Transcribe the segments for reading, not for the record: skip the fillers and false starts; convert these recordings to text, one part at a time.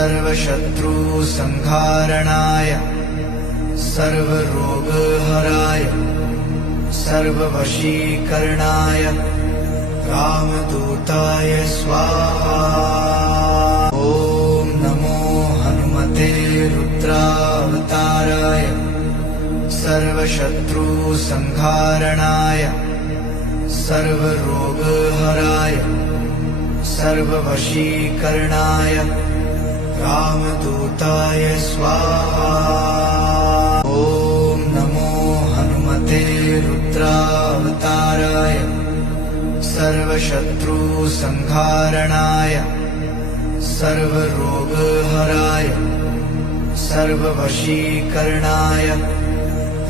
सर्वशत्रुसंहारणाय सर्वरोगहराय सर्ववशीकरणाय रामदूताय स्वाहा। ॐ नमो हनुमते रुद्रावताराय सर्वशत्रुसंहारणाय सर्वरोगहराय सर्ववशीकरणाय रामदूताय स्वाहा। ॐ नमो हनुमते रुद्रावताराय सर्वशत्रुसंहारणाय सर्वरोगहराय सर्ववशीकरणाय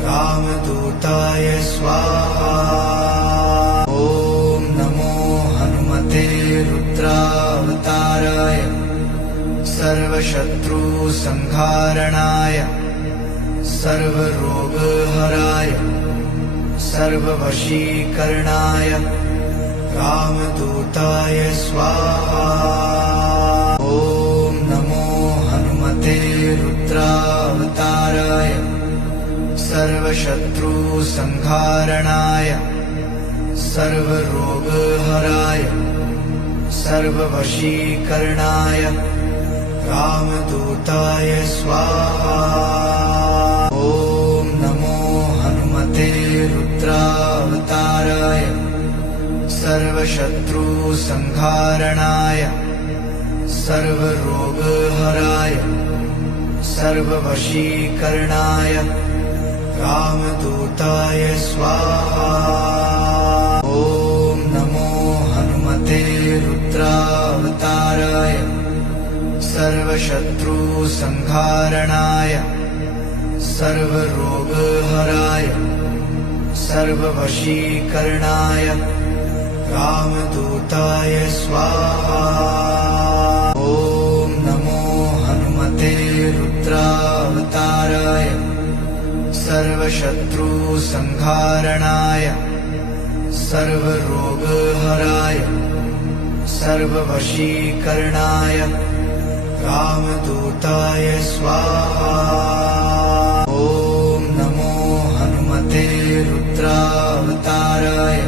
रामदूताय स्वाहा। ॐ नमो हनुमते रुद्रावताराय सर्वशत्रुसंहारणाय सर्वरोगहराय सर्ववशीकरणाय रामदूताय स्वाहा। ॐ नमो हनुमते रुद्रावताराय सर्वशत्रुसंहारणाय सर्वरोगहराय सर्ववशीकरणाय रामदूताय स्वाहा। ॐ नमो हनुमते रुद्रावताराय सर्वशत्रुसंहारणाय सर्वरोगहराय सर्ववशीकरणाय रामदूताय स्वाहा। ॐ नमो हनुमते रुद्रावताराय सर्वशत्रुसंहारणाय सर्वरोगहराय सर्ववशीकरणाय रामदूताय स्वाहा। ॐ नमो हनुमते रुद्रावताराय सर्वशत्रुसंहारणाय सर्वरोगहराय सर्ववशीकरणाय रामदूताय स्वाहा। ॐ नमो हनुमते रुद्रावताराय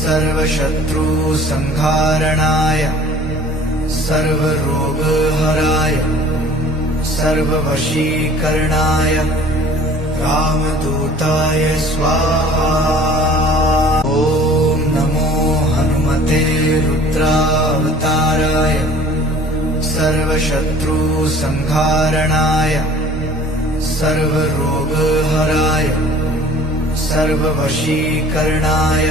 सर्वशत्रुसंहारणाय सर्वरोगहराय सर्ववशीकरणाय रामदूताय स्वाहा। ॐ नमो हनुमते रुद्रावताराय सर्वशत्रुसंहारणाय सर्वरोगहराय सर्ववशीकरणाय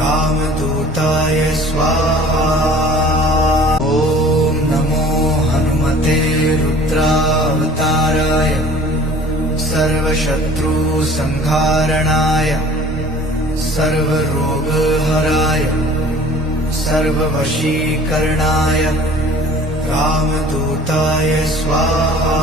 रामदूताय स्वाहा। ॐ नमो हनुमते रुद्रावताराय सर्वशत्रुसंहारणाय सर्वरोगहराय सर्ववशीकरणाय रामदूताय स्वाहा।